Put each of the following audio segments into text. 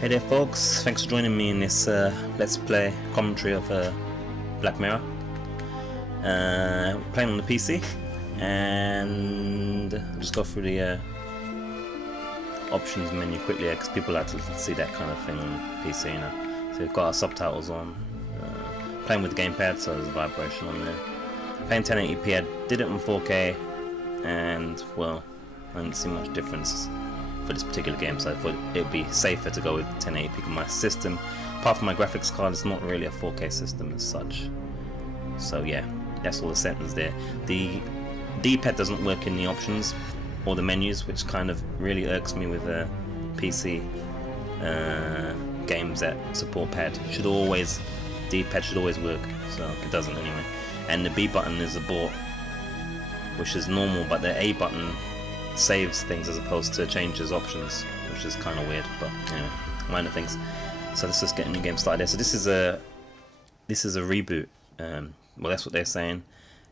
Hey there folks, thanks for joining me in this Let's Play commentary of Black Mirror. Playing on the PC, and I'll just go through the options menu quickly because people like to see that kind of thing on PC, you know. So we've got our subtitles on, playing with the gamepad, so there's a vibration on there. Playing 1080p, I did it on 4K, and well, I didn't see much difference for this particular game, so I thought it would be safer to go with 1080p because my system, apart from my graphics card, is not really a 4K system as such. So yeah, that's all the settings there. The D-pad doesn't work in the options or the menus, which kind of really irks me with PC games that support pad. D-pad should always work, so it doesn't anyway. And the B button is abort, which is normal, but the A button saves things as opposed to changes options, which is kind of weird, but anyway, minor things. So let's just get a new game started there. So this is a reboot. Well, that's what they're saying.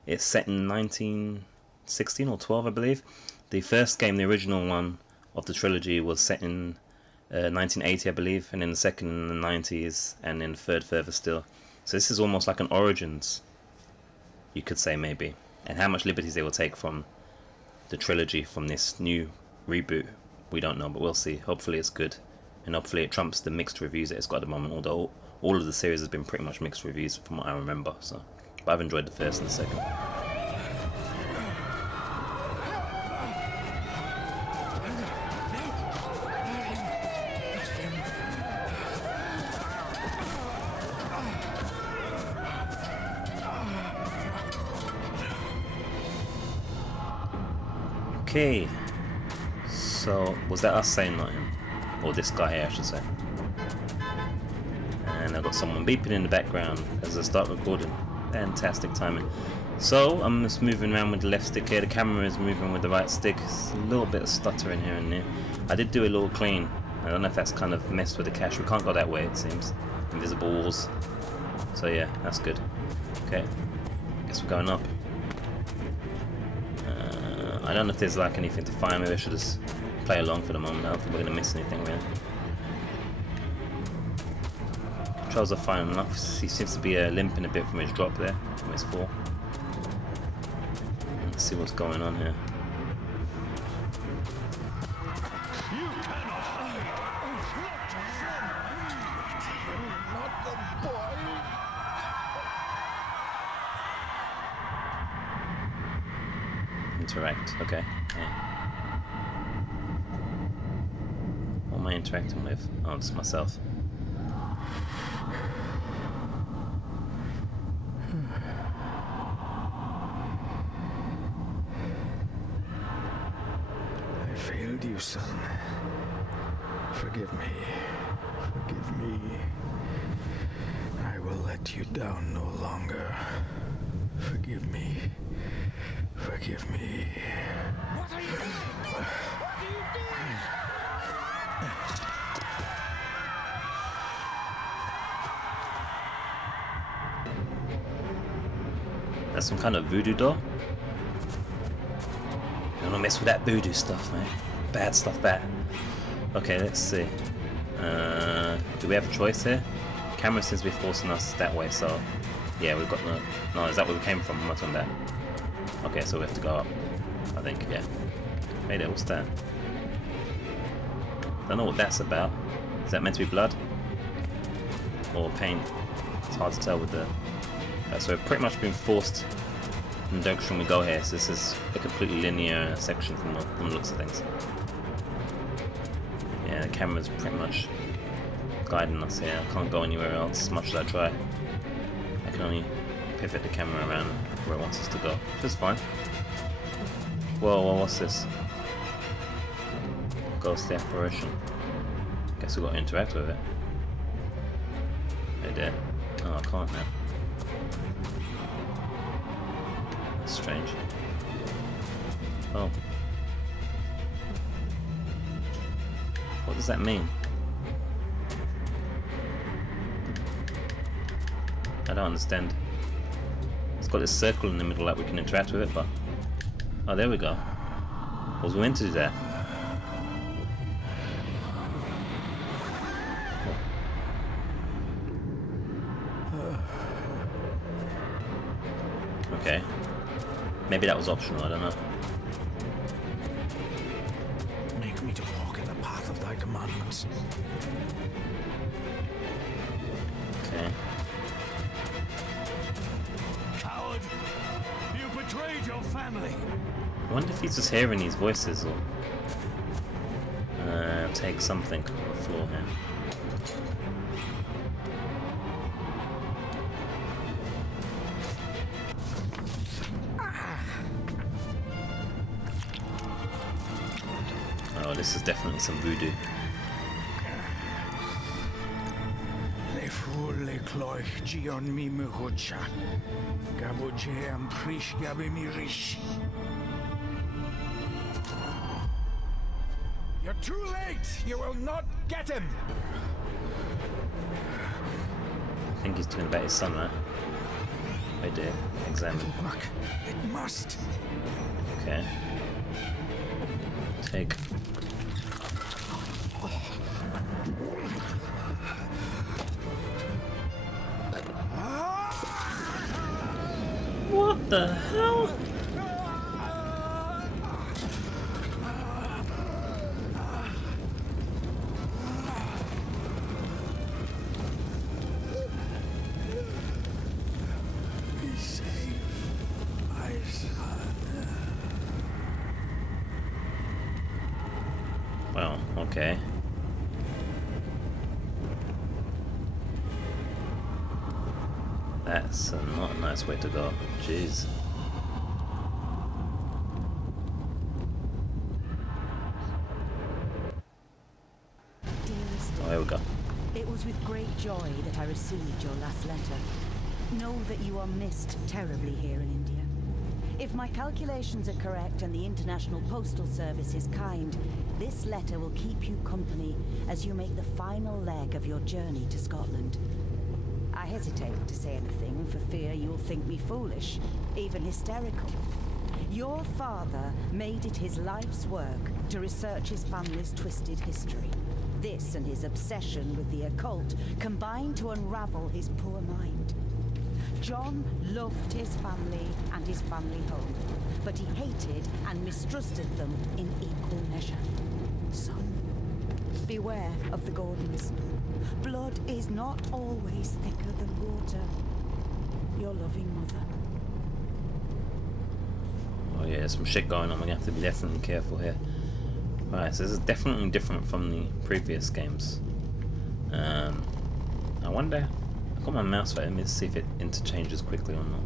It's set in 1916 or 12, I believe. The first game, the original one of the trilogy, was set in 1980, I believe, and then the second in the 90s, and then the third further still. So this is almost like an Origins, you could say, maybe. And how much liberties they will take from the trilogy from this new reboot, we don't know, but we'll see. Hopefully it's good, and hopefully it trumps the mixed reviews that it's got at the moment, although all of the series has been pretty much mixed reviews from what I remember. So, but I've enjoyed the first and the second. Okay, so was that us saying not him? Or this guy here, I should say. And I've got someone beeping in the background as I start recording. Fantastic timing. So I'm just moving around with the left stick here. The camera is moving with the right stick. It's a little bit of stuttering here and there. I did do a little clean. I don't know if that's kind of messed with the cache. We can't go that way, it seems. Invisible walls. So yeah, that's good. Okay, guess we're going up. I don't know if there's like anything to find. Maybe I should just play along for the moment. I don't think we're going to miss anything really. Controls are fine enough. He seems to be limping a bit from his drop there, from his fall. Let's see what's going on here. Interact, okay. Yeah. What am I interacting with? Oh, just myself. I failed you, son. Forgive me. Forgive me. I will let you down no longer. Forgive me. Forgive me. What are you doing? What are you doing? That's some kind of voodoo doll. Don't wanna mess with that voodoo stuff, man. Bad stuff, bad. Okay, let's see. Do we have a choice here? Camera seems to be forcing us that way, so yeah, we've got no. No, is that where we came from? I'm not on that. Okay, so we have to go up, I think, yeah. Hey there, what's that? Don't know what that's about. Is that meant to be blood? Or paint? It's hard to tell with the... so we've pretty much been forced in the direction we go here, so this is a completely linear section from the looks of things. Yeah, the camera's pretty much guiding us here. I can't go anywhere else as much as I try. I can only pivot the camera around where it wants us to go, which is fine. Whoa, what's this? Ghostly apparition. Guess we've got to interact with it. Hey there. Oh, I can't now. That's strange. Oh. What does that mean? I don't understand. It's got this circle in the middle that we can interact with it, but... Oh, there we go. Was we meant to do that? Okay. Maybe that was optional, I don't know. Make me to walk in the path of thy commandments. Okay. Coward! You betrayed your family! I wonder if he's just hearing these voices or take something on the floor here. Oh, this is definitely some voodoo. Le fulle cloich gion mi muhucha. Gaboje am prish gabi mi rish. You're too late! You will not get him! I think he's talking about his son, right? I do. Examine. Look, it must. Okay. Take. What the hell? Be safe, my son. Well, okay. That's not a nice way to go. Jeez. Dearest, Oh, here we go. it was with great joy that I received your last letter. Know that you are missed terribly here in India. If my calculations are correct and the International Postal Service is kind, this letter will keep you company as you make the final leg of your journey to Scotland. I hesitate to say anything for fear you'll think me foolish, even hysterical. Your father made it his life's work to research his family's twisted history. This and his obsession with the occult combined to unravel his poor mind. John loved his family and his family home, but he hated and mistrusted them in equal measure. Son, beware of the Gordons. Blood is not always thicker than water. Your loving mother. Oh yeah, there's some shit going on. We're gonna have to be definitely careful here. Right, so this is definitely different from the previous games. I wonder. I've got my mouse right. Let me see if it interchanges quickly or not.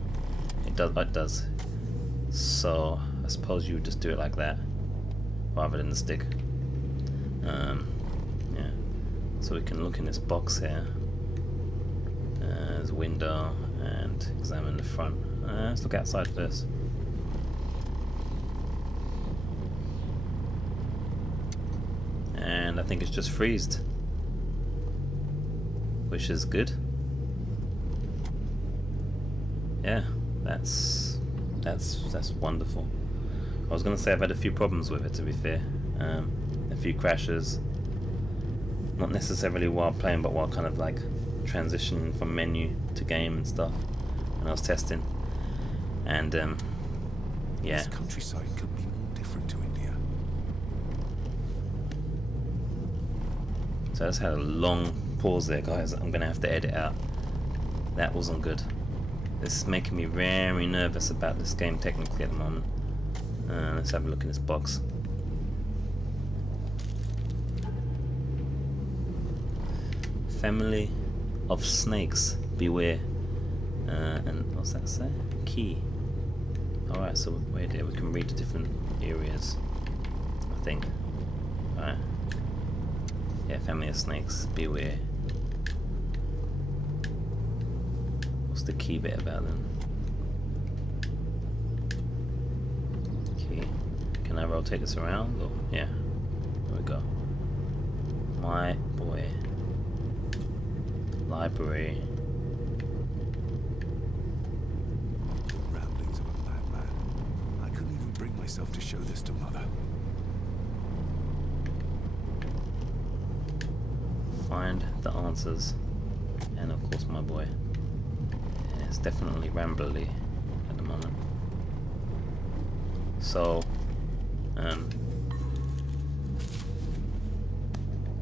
It does. It does. So I suppose you would just do it like that, rather than the stick. Yeah. So we can look in this box here. There's a window and examine the front. Let's look outside first. And I think it's just freezed, which is good. Yeah, that's wonderful. I was gonna say I've had a few problems with it, to be fair. A few crashes, not necessarily while playing, but while kind of like transitioning from menu to game and stuff when I was testing. And yeah. This countryside could be more different to India. So I just had a long pause there, guys. I'm gonna have to edit out. That wasn't good. This is making me very nervous about this game technically at the moment. Let's have a look in this box. Family of snakes, beware. And what's that say? Key. Alright, so wait there, we can read the different areas, I think. Alright. Yeah, family of snakes, beware. What's the key bit about them? Key. Can I rotate this around? Or yeah. There we go. My boy. Library. Ramblings of a madman. I couldn't even bring myself to show this to Mother. Find the answers. And of course my boy. Yeah, it's definitely rambly at the moment. So,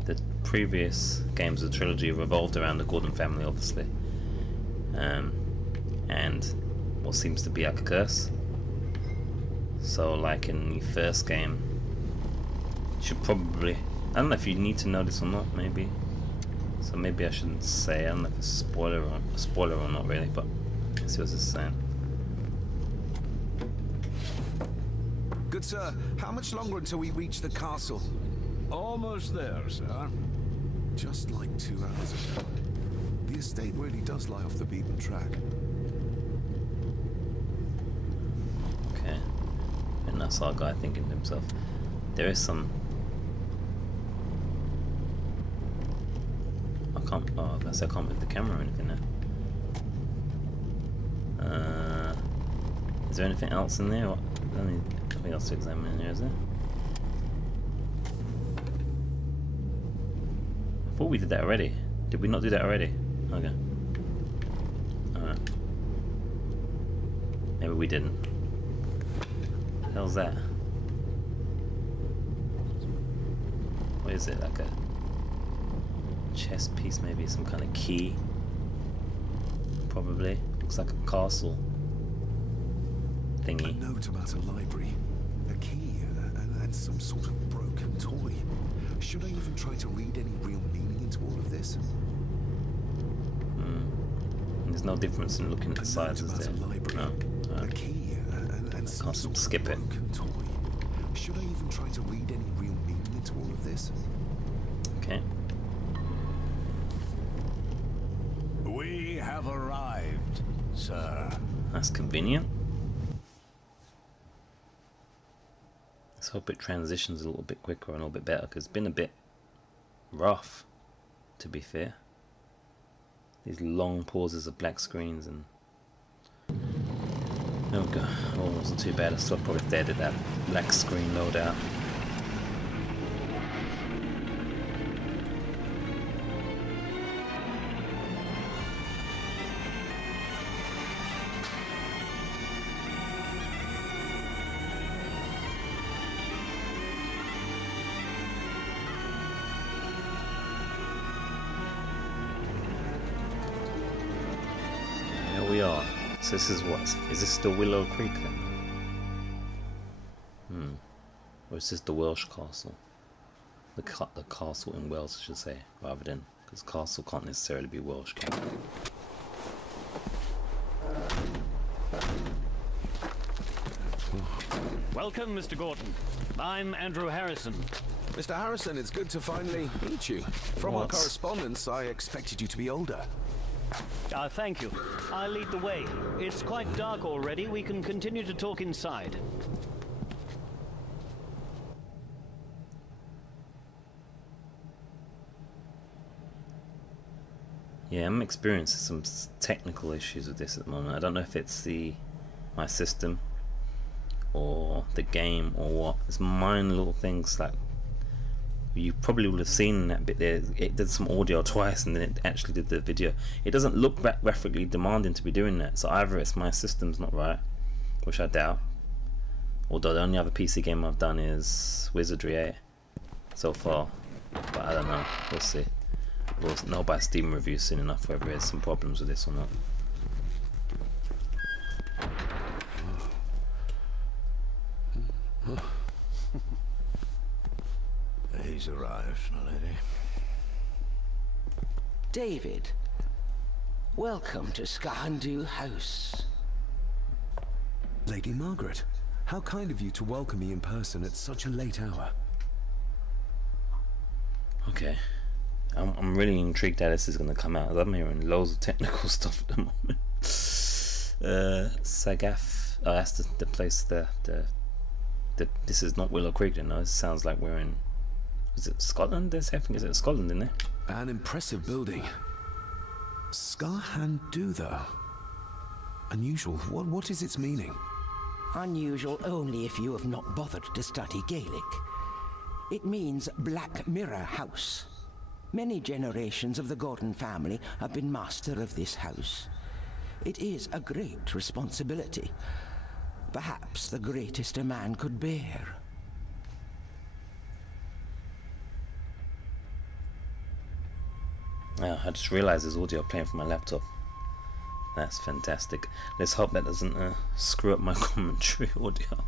the previous games of the trilogy revolved around the Gordon family, obviously, and what seems to be like a curse. So, like in the first game, you should probably, I don't know if you need to know this or not, maybe. So maybe I shouldn't say. I don't know if it's a spoiler or not, really. But let's see what this is saying. Good sir, how much longer until we reach the castle? Almost there, sir. Just like 2 hours ago. The estate really does lie off the beaten track. Okay. And that's our guy thinking to himself. There is some... I can't... Oh, I can't move the camera or anything now. Is there anything else in there? Nothing else to examine in here, is there? I thought we did that already. Did we not do that already? Okay. Alright. Maybe we didn't. What the hell's that? What is it? Like a chess piece, maybe some kind of key? Probably. Looks like a castle thingy. A note about a library, a key, and some sort of broken toy. Should I even try to read any real meaning into all of this? There's no difference in looking at the sides, is there? No. A key, and some can't sort skip of it. broken toy. Should I even try to read any real meaning into all of this? Okay. We have arrived, sir. That's convenient. Let's hope it transitions a little bit quicker and a little bit better, because it's been a bit rough, to be fair. These long pauses of black screens and... Oh god, oh, it wasn't too bad. I still probably dead at that black screen loadout. We are. So this is what? Is this the Willow Creek then? Or is this the Welsh castle? The castle in Wales, I should say, rather than, because castle can't necessarily be Welsh, can it? Welcome, Mr. Gordon. I'm Andrew Harrison. Mr. Harrison, it's good to finally meet you. From our correspondence, I expected you to be older. Thank you. I'll lead the way. It's quite dark already. We can continue to talk inside. Yeah, I'm experiencing some technical issues with this at the moment. I don't know if it's my system or the game or what. It's minor little things like you probably would have seen that bit there. It did some audio twice and then it actually did the video. It doesn't look graphically demanding to be doing that, so either it's my system's not right, which I doubt, although the only other PC game I've done is Wizardry 8 so far, but I don't know, we'll see. We'll know by Steam reviews soon enough whether there's some problems with this or not. He's arrived, my lady. David, welcome to Skahandu House. Lady Margaret, how kind of you to welcome me in person at such a late hour. Okay. I'm really intrigued how this is going to come out. I'm hearing loads of technical stuff at the moment. Sagaf. Oh, that's the place. This is not Willow Creek, no. It sounds like we're in. Is it Scotland? There's everything. Is it Scotland in there? An impressive building. Skahandu, though. Unusual. What is its meaning? Unusual only if you have not bothered to study Gaelic. It means Black Mirror House. Many generations of the Gordon family have been master of this house. It is a great responsibility. Perhaps the greatest a man could bear. Oh, I just realized there's audio playing from my laptop. That's fantastic. Let's hope that doesn't screw up my commentary audio.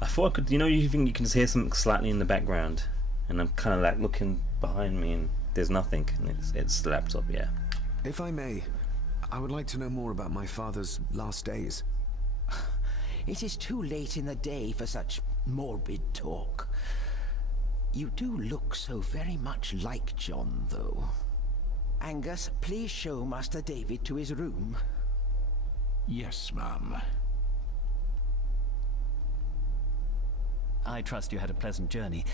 I thought I could, you think you can just hear something slightly in the background, and I'm kind of like looking behind me and there's nothing, and it's the laptop, yeah. If I may, I would like to know more about my father's last days. It is too late in the day for such morbid talk. You do look so very much like John, though. Angus, please show Master David to his room. Yes, ma'am. I trust you had a pleasant journey.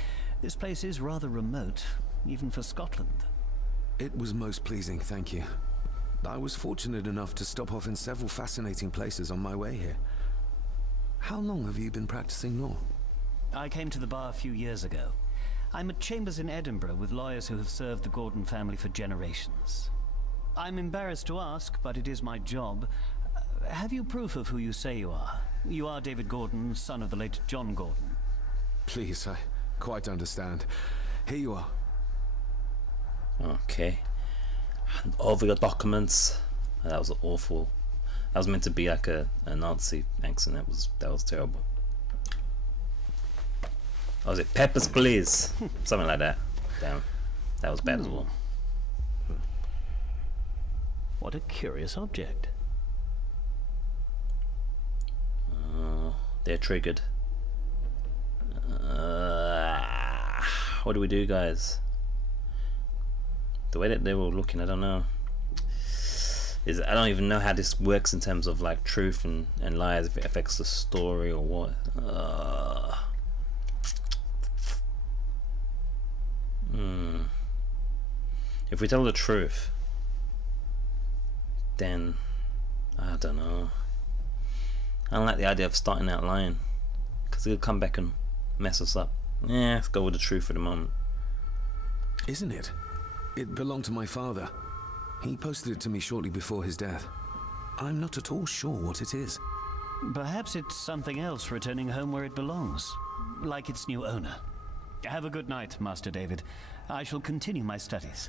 This place is rather remote, even for Scotland. It was most pleasing, thank you. I was fortunate enough to stop off in several fascinating places on my way here. How long have you been practicing law? I came to the bar a few years ago. I'm at chambers in Edinburgh with lawyers who have served the Gordon family for generations. I'm embarrassed to ask, but it is my job. Have you proof of who you say you are? You are David Gordon, son of the late John Gordon. Please, I quite understand. Here you are. Okay. Hand over your documents. That was awful. That was meant to be like a Nazi accent. That was terrible. Oh, was it peppers, please? Something like that. Damn. That was bad as well. What a curious object. They're triggered. What do we do, guys? The way that they were looking, I don't know. I don't even know how this works in terms of like truth and lies, if it affects the story or what. If we tell the truth, then I don't know. I don't like the idea of starting out lying, because it'll come back and mess us up. Yeah, let's go with the truth for the moment. Isn't it? It belonged to my father. He posted it to me shortly before his death. I'm not at all sure what it is. Perhaps it's something else returning home where it belongs, like its new owner. Have a good night, Master David. I shall continue my studies.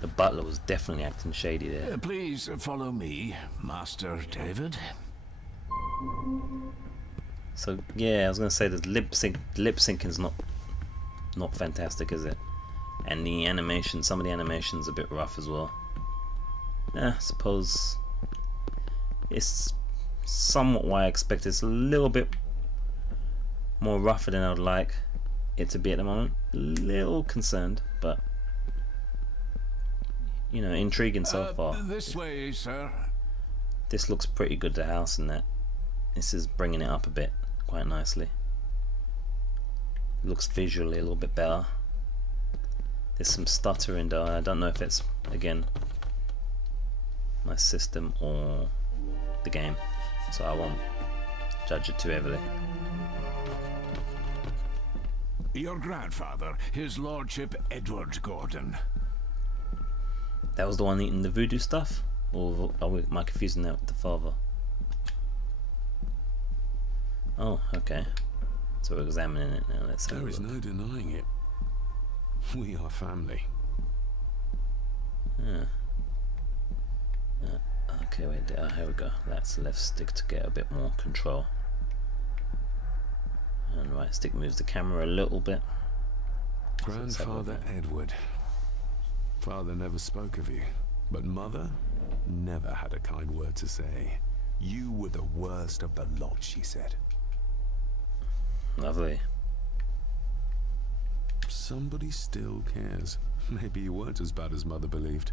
The butler was definitely acting shady there. Please follow me, Master David. So yeah, I was gonna say the lip syncing's not fantastic, is it? And the animation, some of the animation's a bit rough as well. I suppose it's somewhat what I expected. It's a little bit more rougher than I would like it to be at the moment. A little concerned, but you know, intriguing so far. This way, sir. This looks pretty good, the house, and that this is bringing it up a bit quite nicely. Looks visually a little bit better. There's some stuttering though. I don't know if it's, again, my system or the game, so I won't judge it too heavily. Your grandfather, his lordship Edward Gordon. That was the one eating the voodoo stuff? Or am I confusing that with the father? Oh, okay. So we're examining it now. Let's have a There is look. no denying it. We are family. Yeah. Okay, wait there. Here we go. That's left stick to get a bit more control. And right stick moves the camera a little bit. Grandfather Edward. Father never spoke of you, but Mother never had a kind word to say. You were the worst of the lot, she said. Lovely. Somebody still cares. Maybe you weren't as bad as Mother believed.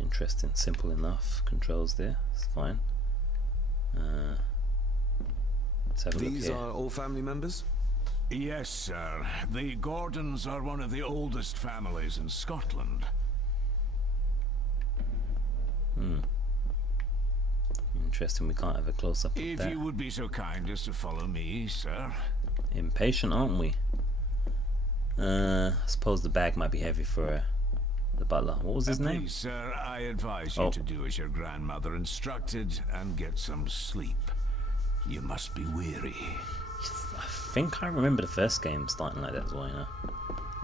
Interesting. Simple enough. Controls there. It's fine. Let's have a look These here. are all family members? Yes, sir. The Gordons are one of the oldest families in Scotland. Interesting. We can't have a close up of If that. you would be so kind as to follow me, sir. Impatient, aren't we? I suppose the bag might be heavy for the butler. What was his name? Please, sir, I advise you to do as your grandmother instructed and get some sleep. You must be weary. I think I remember the first game starting like that as well, you know,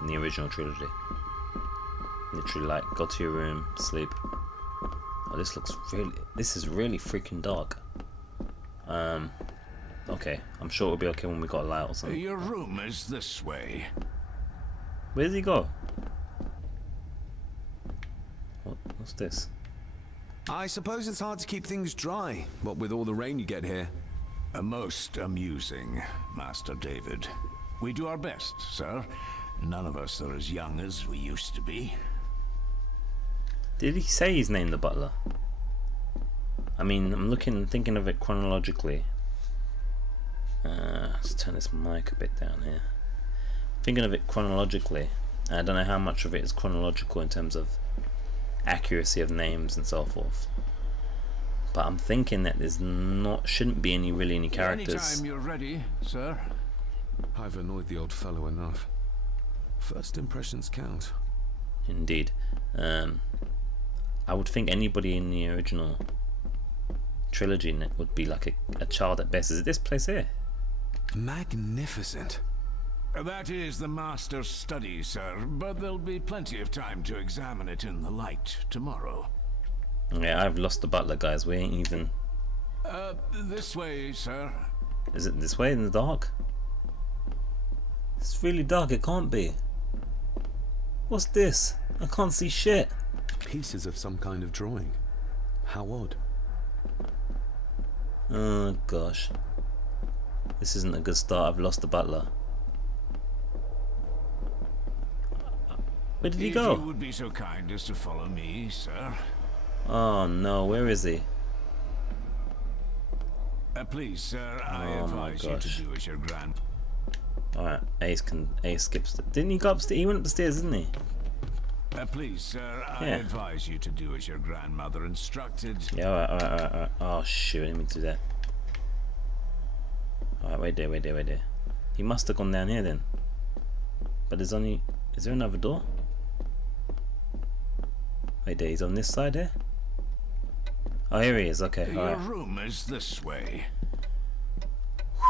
in the original trilogy. Literally, like, go to your room, sleep. Oh, this is really freaking dark. Okay, I'm sure it'll be okay when we got a light or something. Your room is this way. Where did he go? What's this? I suppose it's hard to keep things dry, what with all the rain you get here. Most amusing, Master David. We do our best, sir. None of us are as young as we used to be. Did he say his name, the butler? I mean, I'm thinking of it chronologically. Let's turn this mic a bit down here. Thinking of it chronologically. I don't know how much of it is chronological in terms of accuracy of names and so forth. But I'm thinking that shouldn't be any characters. Anytime you're ready, sir. I've annoyed the old fellow enough. First impressions count. Indeed. I would think anybody in the original trilogy would be like a child at best. Is it this place here? Magnificent. That is the master's study, sir, but there'll be plenty of time to examine it in the light tomorrow. Yeah, I've lost the butler, guys. We ain't even... This way, sir. Is it this way in the dark? It's really dark, it can't be. What's this? I can't see shit. Pieces of some kind of drawing. How odd. Oh gosh. This isn't a good start. I've lost the butler. Where did he go? If you would be so kind as to follow me, sir. Oh no, where is he? Please, sir, I advise you to do as your grand... Alright, Ace skips the... Didn't he go upstairs? He went upstairs, didn't he? Please, sir, I advise you to do as your grandmother instructed. Yeah, alright. Oh shoot, I didn't mean to do that. Alright, wait there. He must have gone down here then. But there's only... Is there another door? Wait there, he's on this side here? Oh, here he is, okay, Your alright. room is this way.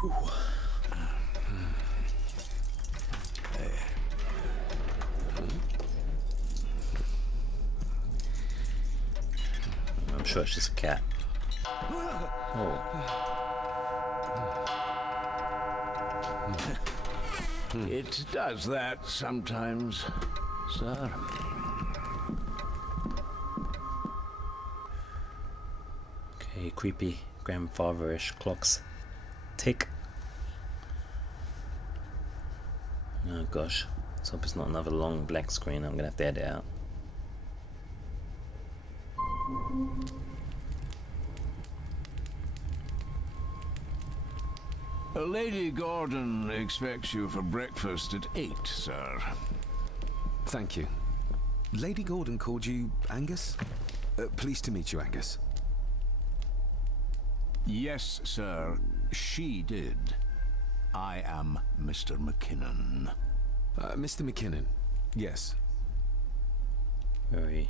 Whew. I'm sure it's just a cat. Oh. It does that sometimes, sir. Okay, creepy grandfatherish clocks tick. Oh gosh, let's hope it's not another long black screen. I'm gonna have to edit out. Lady Gordon expects you for breakfast at 8, sir. Thank you. Lady Gordon called you Angus? Pleased to meet you, Angus. Yes, sir, she did. I am Mr. McKinnon. Mr. McKinnon, yes. Very.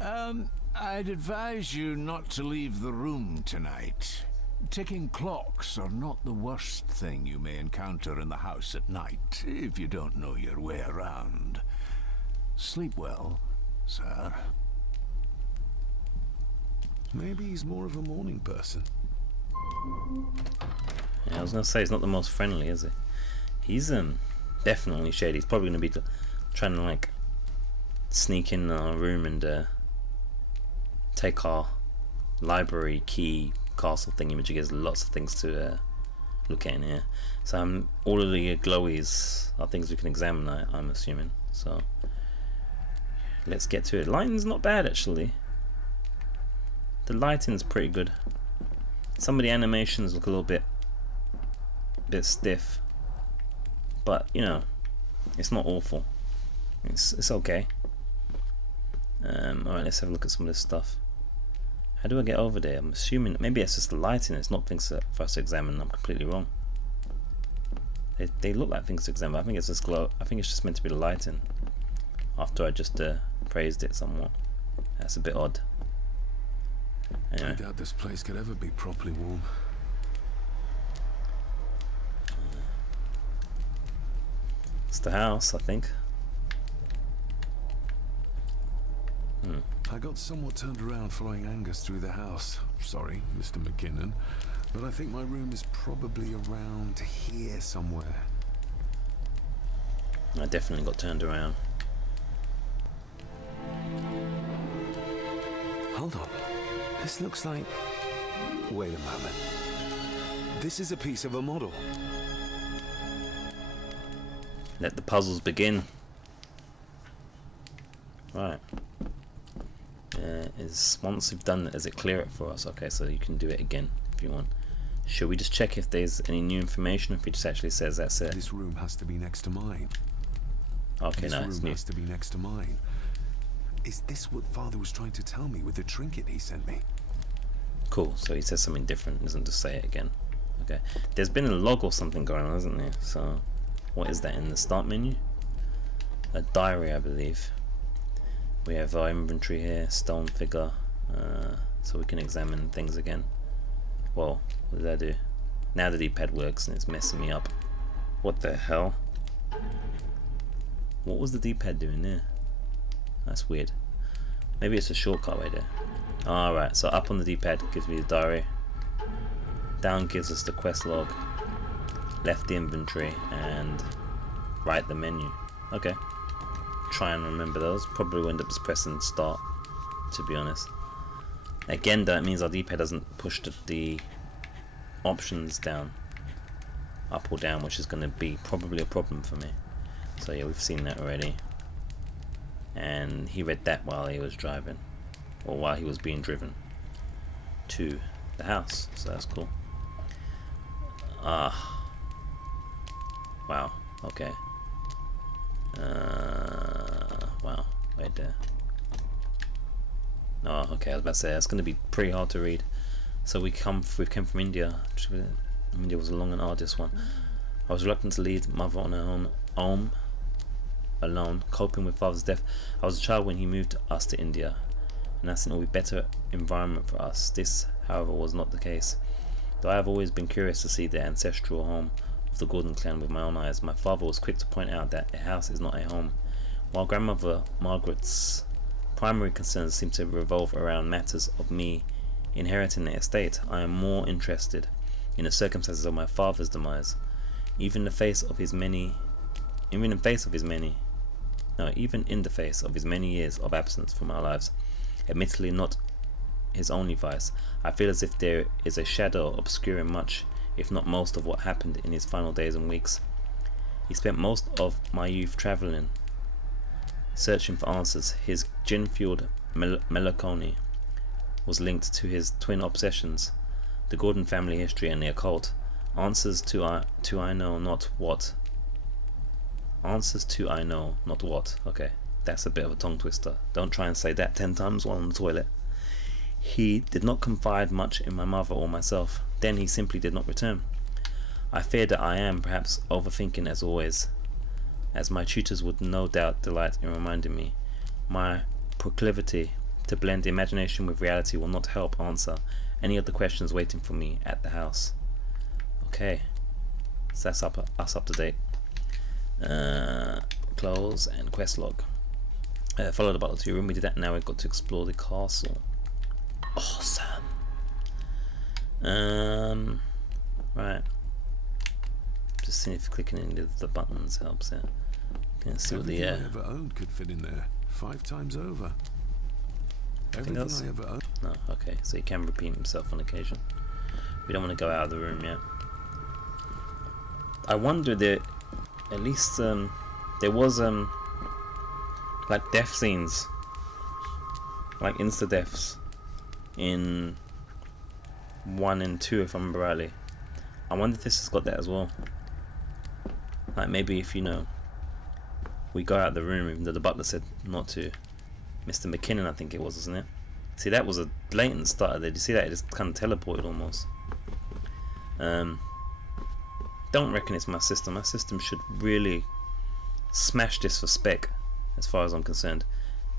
I'd advise you not to leave the room tonight. Ticking clocks are not the worst thing you may encounter in the house at night, if you don't know your way around. Sleep well, sir. Maybe he's more of a morning person. Yeah, I was gonna say he's not the most friendly, is he? He's definitely shady. He's probably gonna be trying to like sneak in our room and take our library key castle thingy, which gives lots of things to look at in here. So all of the glowies are things we can examine, I'm assuming. So let's get to it. Lighting's not bad actually. The lighting's pretty good. Some of the animations look a little bit stiff, but you know, it's not awful. It's okay. Alright, let's have a look at some of this stuff. How do I get over there? I'm assuming maybe it's just the lighting. It's not things for us to examine. I'm completely wrong. They look like things to examine. I think it's just glow. I think it's just meant to be the lighting. After I just praised it somewhat. That's a bit odd. Anyway. I doubt this place could ever be properly warm. It's the house, I think. I got somewhat turned around following Angus through the house. Sorry, Mr. McKinnon, but I think my room is probably around here somewhere. I definitely got turned around. Hold on. This looks like... Wait a moment. This is a piece of a model. Let the puzzles begin. Right. Once you've done it, does it clear it for us? Okay, so you can do it again if you want. Should we just check if there's any new information, if it just actually says that's it? This room has to be next to mine. Okay, this no, it's room new. has to be next to mine. Is this what Father was trying to tell me with the trinket he sent me? Cool, so he says something different, doesn't just say it again. Okay, there's been a log or something going on, hasn't there? So, what is that in the start menu? A diary, I believe. We have our inventory here, stone figure, so we can examine things again. Well, what did I do? Now the D-pad works and it's messing me up. What the hell? What was the D-pad doing there? That's weird. Maybe it's a shortcut right there. Alright, so up on the D-pad gives me the diary. Down gives us the quest log. Left the inventory and right the menu. Okay. Try and remember those. Probably will end up just pressing start, to be honest. Again, that means our D-pad doesn't push the options down, up or down, which is going to be probably a problem for me. So yeah, we've seen that already. And he read that while he was driving, or while he was being driven to the house. So that's cool. Wow. Okay. Wow. Right there. Oh, okay. I was about to say that's going to be pretty hard to read. So we came from India. India was a long and arduous one. I was reluctant to leave mother on her own home alone, coping with father's death. I was a child when he moved us to India, and that's an all better environment for us. This, however, was not the case. Though I have always been curious to see the ancestral home of the Gordon clan with my own eyes, my father was quick to point out that a house is not a home. While grandmother Margaret's primary concerns seem to revolve around matters of me inheriting the estate, I am more interested in the circumstances of my father's demise. Even in the face of his many years of absence from our lives, admittedly not his only vice, I feel as if there is a shadow obscuring much, if not most, of what happened in his final days and weeks. He spent most of my youth travelling, searching for answers. His gin-fueled melancholy was linked to his twin obsessions, the Gordon family history and the occult. Answers to I know not what. Answers to I know not what. Okay, that's a bit of a tongue twister. Don't try and say that 10 times while on the toilet. He did not confide much in my mother or myself. Then he simply did not return. I fear that I am perhaps overthinking as always, as my tutors would no doubt delight in reminding me. My proclivity to blend the imagination with reality will not help answer any of the questions waiting for me at the house. Okay, so that's us up to date. Close and quest log. Follow the butler to your room. We did that. Now we've got to explore the castle. Awesome. Right. Just seeing if clicking any of the buttons helps it. Can see what the Everything I ever owned could fit in there 5 times over. Everything I ever owned. No, okay. So he can repeat himself on occasion. We don't want to go out of the room yet. I wonder that at least there was like death scenes, like insta deaths in 1 and 2 if I remember rightly. I wonder if this has got that as well. Like maybe if, you know, we go out of the room even though the butler said not to. Mr. McKinnon I think it was, wasn't it? See, that was a blatant starter there. Did you see that? It just kind of teleported almost. don't reckon it's my system. My system should really smash this for spec, as far as I'm concerned.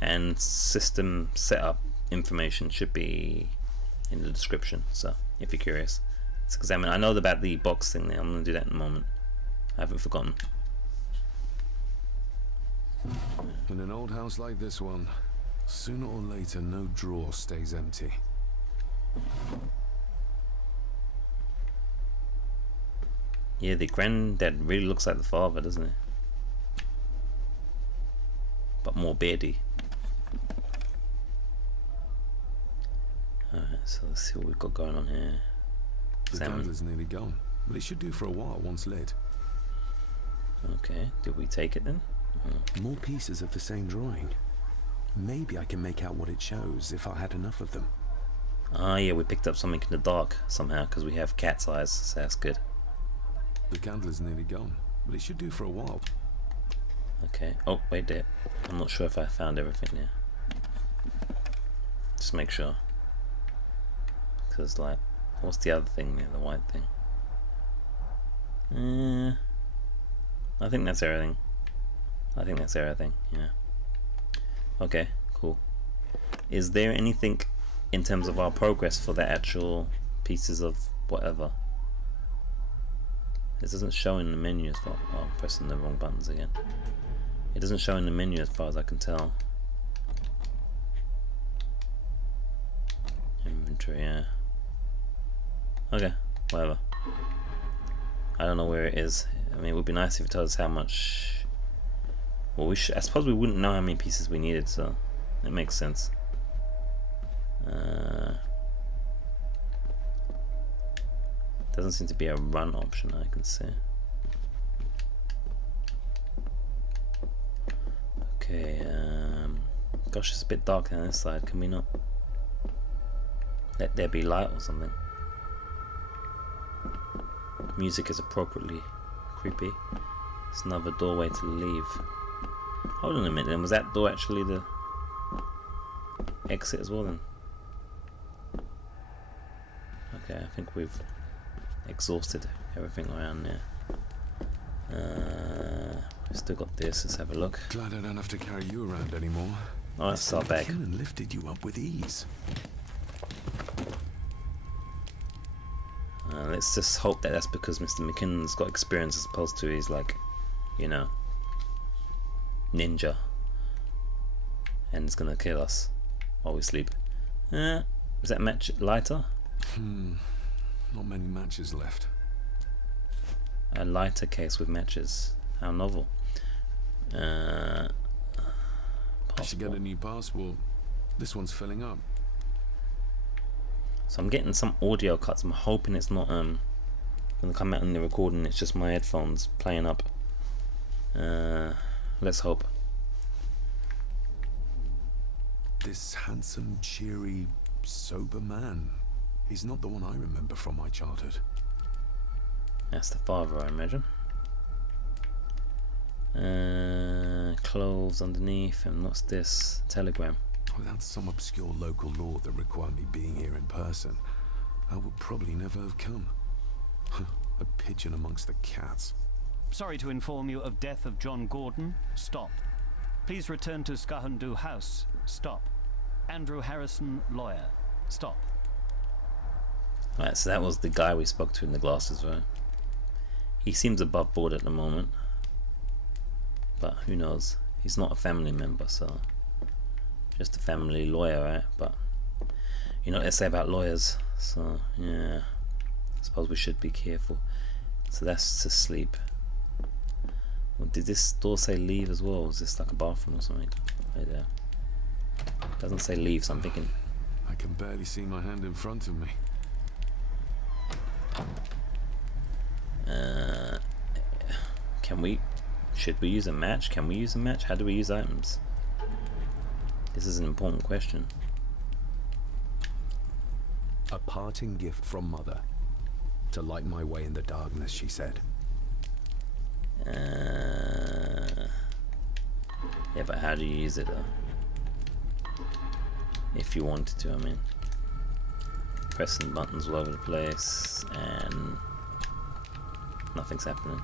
And system setup information should be in the description. So if you're curious, let's examine. I know about the box thing there. I'm gonna do that in a moment. I haven't forgotten. In an old house like this one, sooner or later, no drawer stays empty. Yeah, the granddad really looks like the father, doesn't he? But more beardy. Alright, so let's see what we've got going on here. The candle's nearly gone, but it should do for a while once lit. Okay, did we take it then? Oh. More pieces of the same drawing. Maybe I can make out what it shows if I had enough of them. Ah, yeah, we picked up something in the dark somehow because we have cat's eyes, so that's good. The candle is nearly gone, but it should do for a while. Okay. Oh, wait there. I'm not sure if I found everything there. Just make sure. Because, like, what's the other thing there? The white thing. I think that's everything. I think that's everything, yeah. Okay, cool. Is there anything in terms of our progress for the actual pieces of whatever? It doesn't show in the menu as far. Oh, I'm pressing the wrong buttons again. It doesn't show in the menu as far as I can tell. Inventory, yeah. Okay, whatever. I don't know where it is. I mean, it would be nice if it tells us how much. Well, I suppose we wouldn't know how many pieces we needed, so it makes sense. Doesn't seem to be a run option I can see. Okay, gosh, it's a bit dark on this side. Can we not let there be light or something? Music is appropriately creepy. It's another doorway to leave. Hold on a minute, then was that door actually the exit as well then? Okay, I think we've exhausted everything around there. We've still got this, let's have a look. Glad I don't have to carry you around anymore. Alright, let's start back. And lifted you up with ease. Let's just hope that that's because Mr. McKinnon's got experience as opposed to he's like, you know, ninja. And it's gonna kill us while we sleep. Is that match lighter? Not many matches left. A lighter case with matches. How novel. I should get a new passport. This one's filling up. So I'm getting some audio cuts. I'm hoping it's not gonna come out in the recording. It's just my headphones playing up. Let's hope. This handsome, cheery, sober man. He's not the one I remember from my childhood. That's the father, I imagine. Clothes underneath, and what's this? Telegram. Without some obscure local law that required me being here in person, I would probably never have come. A pigeon amongst the cats. Sorry to inform you of death of John Gordon. Stop. Please return to Skahandu House. Stop. Andrew Harrison, lawyer. Stop. Right, so that was the guy we spoke to in the glasses, right? He seems above board at the moment. But who knows? He's not a family member, so just a family lawyer, right? But you know what they say about lawyers, so yeah, I suppose we should be careful. So that's to sleep. Well, did this door say leave as well? Is this like a bathroom or something? Right there. Doesn't say leave, so I'm thinking. I can barely see my hand in front of me. Can we? Should we use a match? Can we use a match? How do we use items? This is an important question. A parting gift from Mother. To light my way in the darkness, she said. Yeah, but how do you use it though? If you wanted to, I mean. Pressing buttons all over the place, and Nothing's happening.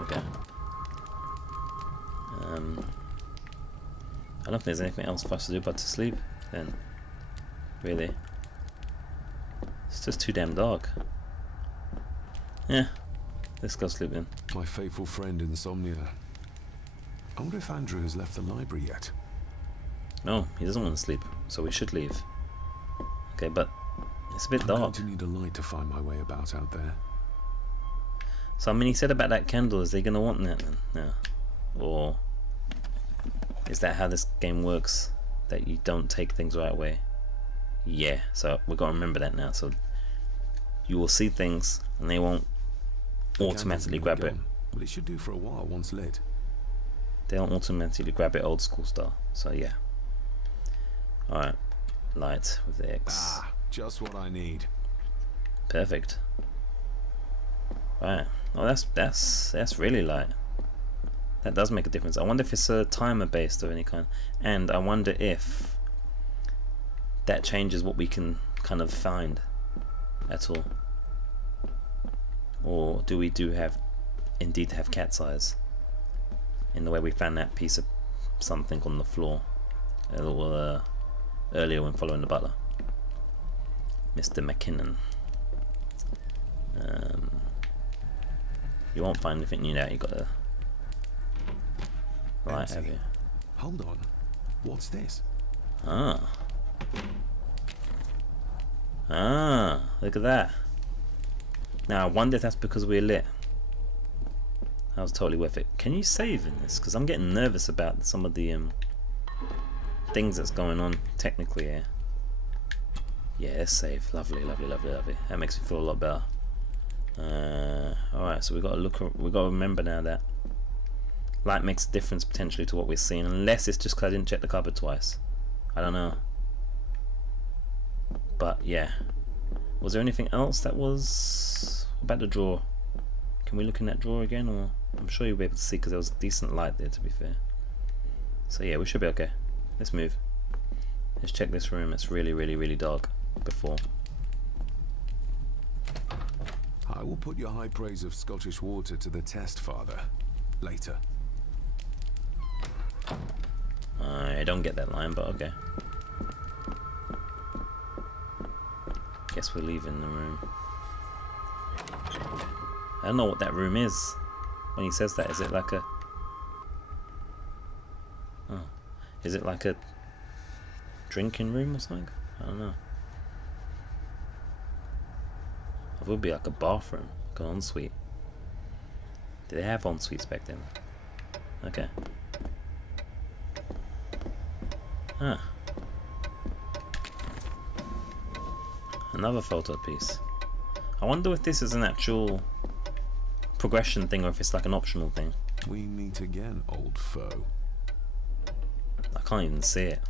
Okay. I don't think there's anything else for us to do but to sleep then. Really. It's just too damn dark. Yeah. Let's go sleep then. My faithful friend Insomnia. I wonder if Andrew has left the library yet. No, he doesn't want to sleep, so we should leave. Okay, but it's a bit dark. I'm going to need a light to find my way about out there. So I mean, he said about that candle. Is they going to want that then? No. Or is that how this game works? That you don't take things the right way? Yeah. So we've got to remember that now. So you will see things, and they won't automatically grab it. Well, it should do for a while once lit. They don't automatically grab it old school style. So yeah. Alright. Light with the X. Ah, just what I need. Perfect. Right. Oh, that's really light. That does make a difference. I wonder if it's a timer based of any kind. And I wonder if that changes what we can kind of find at all. Or do we indeed have cat's eyes? In the way we found that piece of something on the floor a little earlier when following the butler. Mr. McKinnon. You won't find anything new there, you got to right, have you? Hold on. What's this? Ah, look at that. Now I wonder if that's because we're lit. That was totally worth it. Can you save in this? Because I'm getting nervous about some of the things that's going on technically here. Yeah, let's save. Lovely, lovely, lovely, lovely. That makes me feel a lot better. Alright, so we got to look. We got to remember now that light makes a difference potentially to what we're seeing, unless it's just because I didn't check the cupboard twice. I don't know. But yeah, was there anything else that was about the drawer? Can we look in that drawer again, or I'm sure you'll be able to see because there was decent light there, to be fair. So yeah, we should be okay. Let's move. Let's check this room. It's really, really, really dark before. I will put your high praise of Scottish water to the test, Father. Later. I don't get that line, but okay. Guess we're leaving the room. I don't know what that room is. When he says that, is it like a... Oh. Is it like a drinking room or something? I don't know. It would be like a bathroom, like an ensuite. Did they have ensuites back then? Okay. Ah. Another photo piece. I wonder if this is an actual progression thing or if it's like an optional thing. We meet again, old foe. I can't even see it.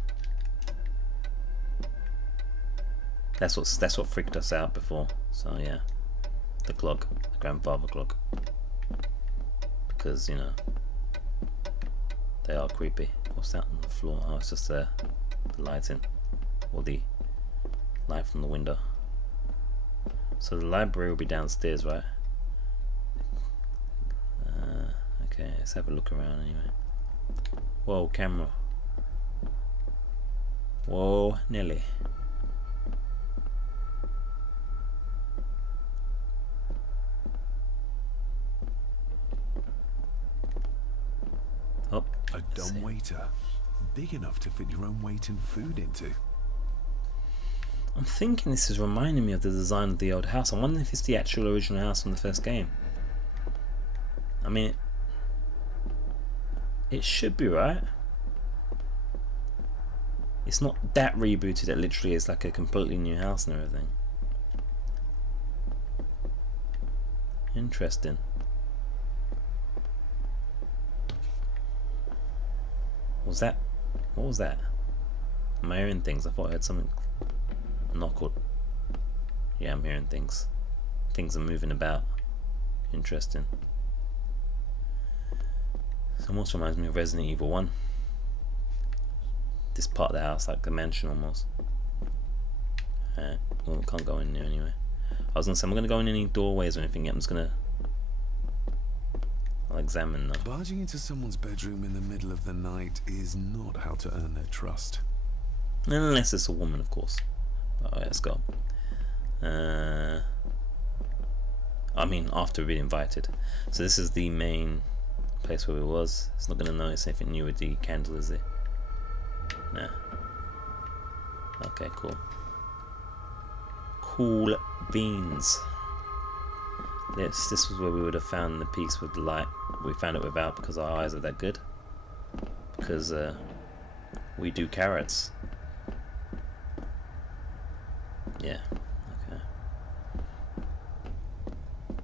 That's what freaked us out before. So yeah, the clock, the grandfather clock, because you know they are creepy. What's that on the floor? Oh, it's just the lighting, or the light from the window. So the library will be downstairs, right? Okay, let's have a look around anyway. Whoa, camera. Whoa, Nelly. Oh, a dumbwaiter. Big enough to fit your own weight and food into. I'm thinking this is reminding me of the design of the old house. I'm wondering if it's the actual original house from the first game. I mean, it should be, right? It's not that rebooted, it literally is like a completely new house and everything. Interesting. What was that? Am I hearing things? I thought I heard something knock or... Yeah, I'm hearing things. Things are moving about. Interesting. It almost reminds me of Resident Evil 1. This part of the house, like the mansion almost. Well, we can't go in there anyway. I was gonna say I'm gonna go in any doorways or anything yet. I'm just gonna. I'll examine them. Barging into someone's bedroom in the middle of the night is not how to earn their trust. Unless it's a woman, of course. Alright, let's go. I mean, after being invited. So this is the main place where we was. It's not going to notice anything new with the candle, is it? Nah. Okay, cool. Cool beans. This was where we would have found the piece with the light. We found it without because our eyes are that good. Because we do carrots. Yeah. Okay.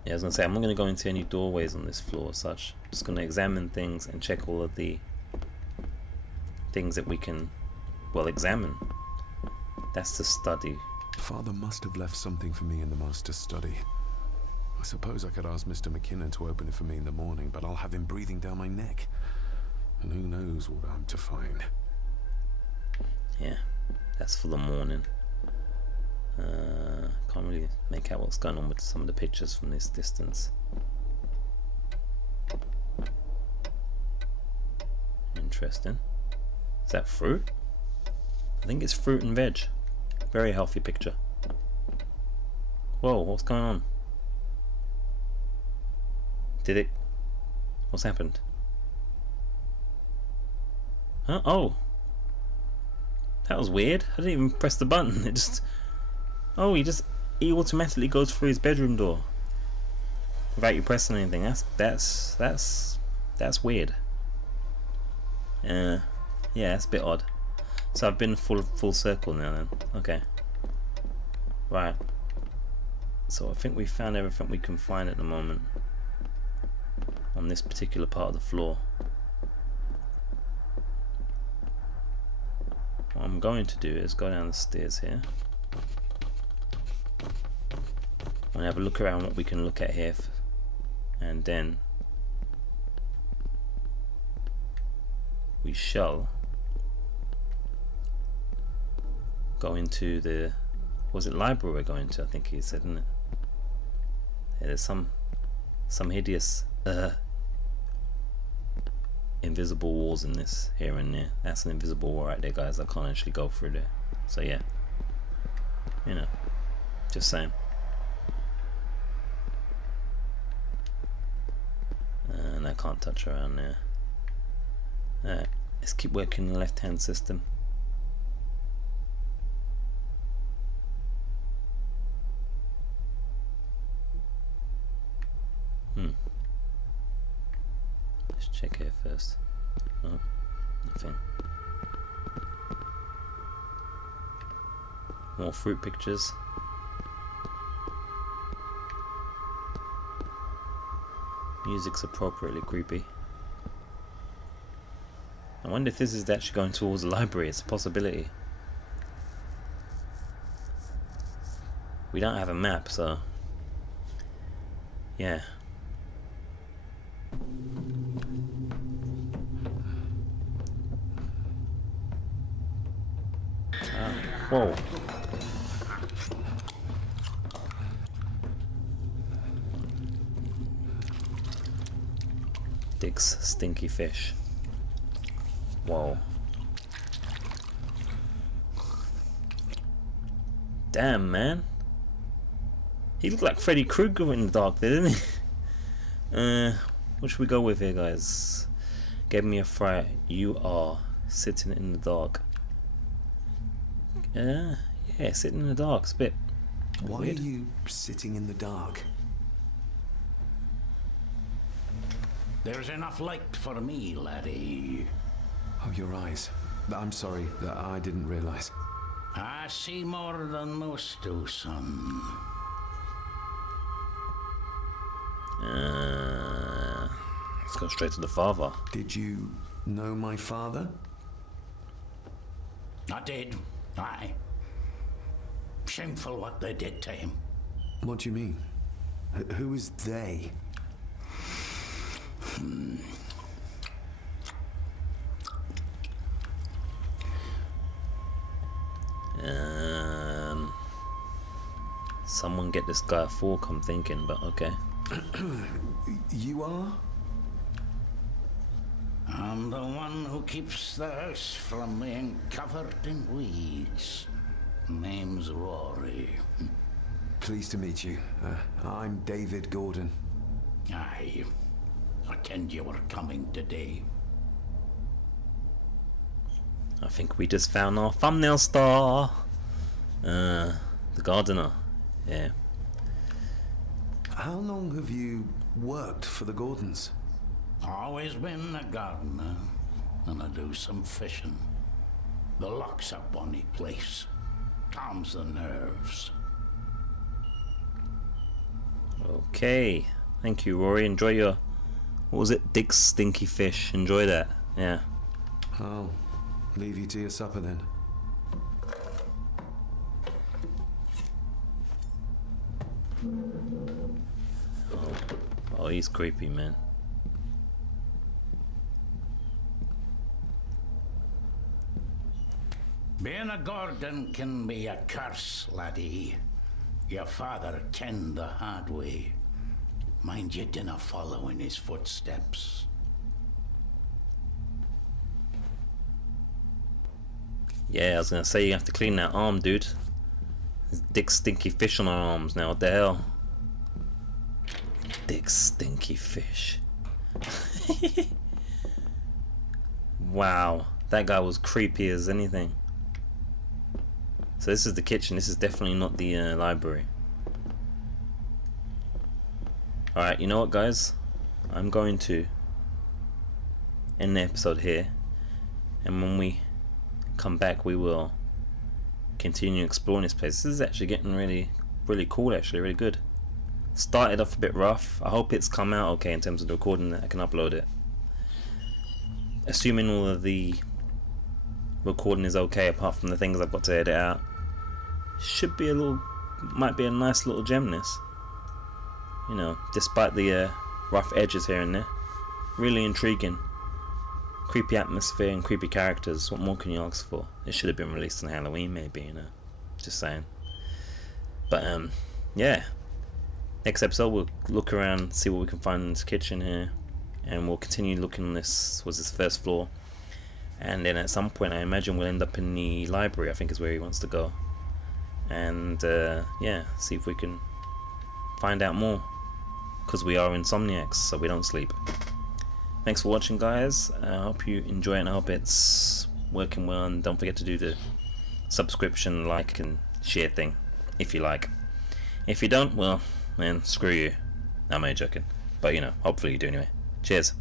Yeah, I was gonna say I'm not gonna go into any doorways on this floor as such. Just gonna examine things and check all of the things that we can, well, examine. That's the study. Father must have left something for me in the master's study. I suppose I could ask Mr. McKinnon to open it for me in the morning, but I'll have him breathing down my neck. And who knows what I'm to find. Yeah, that's for the morning. Can't really make out what's going on with some of the pictures from this distance. Interesting. Is that fruit? I think it's fruit and veg. Very healthy picture. Whoa, what's going on? Did it... What's happened? Huh? Oh! That was weird. I didn't even press the button. It just... Oh, he automatically goes through his bedroom door without you pressing anything. That's weird. Yeah, that's a bit odd. So I've been full circle now then. Okay. Right. So I think we found everything we can find at the moment on this particular part of the floor. What I'm going to do is go down the stairs here. I'm gonna have a look around what we can look at here, and then we shall go into the, was it library we're going to? I think he said, isn't it? Yeah, there's some hideous invisible walls in this here and there. That's an invisible wall right there, guys. I can't actually go through there. So yeah, you know, just saying. And I can't touch around there. Alright, let's keep working the left hand system. Let's check here first. No, nothing. More fruit pictures. Music's appropriately creepy. I wonder if this is actually going towards the library. It's a possibility. We don't have a map, so yeah. Whoa. Dick's stinky fish. Whoa. Damn, man. He looked like Freddy Krueger in the dark there, didn't he? What should we go with here, guys? Give me a fright. You are sitting in the dark. Yeah, sitting in the dark. It's a bit Why weird. are you sitting in the dark? There's enough light for me, laddie. Oh, your eyes. I'm sorry, that I didn't realize. I see more than most do, son. Let's go straight to the father. Did you know my father? I did. Aye. Shameful what they did to him. What do you mean? Who is they? Someone get this guy a fork, I'm thinking, but okay. You are? I'm the one who keeps the house from being covered in weeds. Name's Rory. Pleased to meet you. I'm David Gordon. Aye. Pretend you were coming today. I think we just found our thumbnail star. The gardener. Yeah. How long have you worked for the Gordons? Always been a gardener, and I do some fishing. The lock's a bonny place. Calms the nerves. Okay. Thank you, Rory. Enjoy your... What was it? Dick's stinky fish. Enjoy that. Yeah. I'll leave you to your supper then. Oh, he's creepy, man. Being a Gordon can be a curse, laddie. Your father kenned the hard way. Mind you dinna follow in his footsteps. Yeah, I was gonna say you have to clean that arm, dude. There's Dick's stinky fish on our arms now. What the hell? Dick's stinky fish. Wow, that guy was creepy as anything. So this is the kitchen. This is definitely not the library. Alright, you know what, guys? I'm going to end the episode here. And when we come back, we will continue exploring this place. This is actually getting really cool, actually. Really good. Started off a bit rough. I hope it's come out okay in terms of the recording, that I can upload it. Assuming all of the recording is okay, apart from the things I've got to edit out, should be a little, might be a nice little gem, this. You know, despite the rough edges here and there. Really intriguing. Creepy atmosphere and creepy characters. What more can you ask for? It should have been released on Halloween, maybe, you know. Just saying. But yeah. Next episode we'll look around, see what we can find in this kitchen here, and we'll continue looking on this, was this first floor, and then at some point I imagine we'll end up in the library, I think is where he wants to go, and yeah, see if we can find out more, because we are insomniacs, so we don't sleep. Thanks for watching, guys. I hope you enjoy it, and I hope it's working well, and don't forget to do the subscription, like and share thing if you like. If you don't, well, man, screw you. I'm only joking. But you know, hopefully you do anyway. Cheers.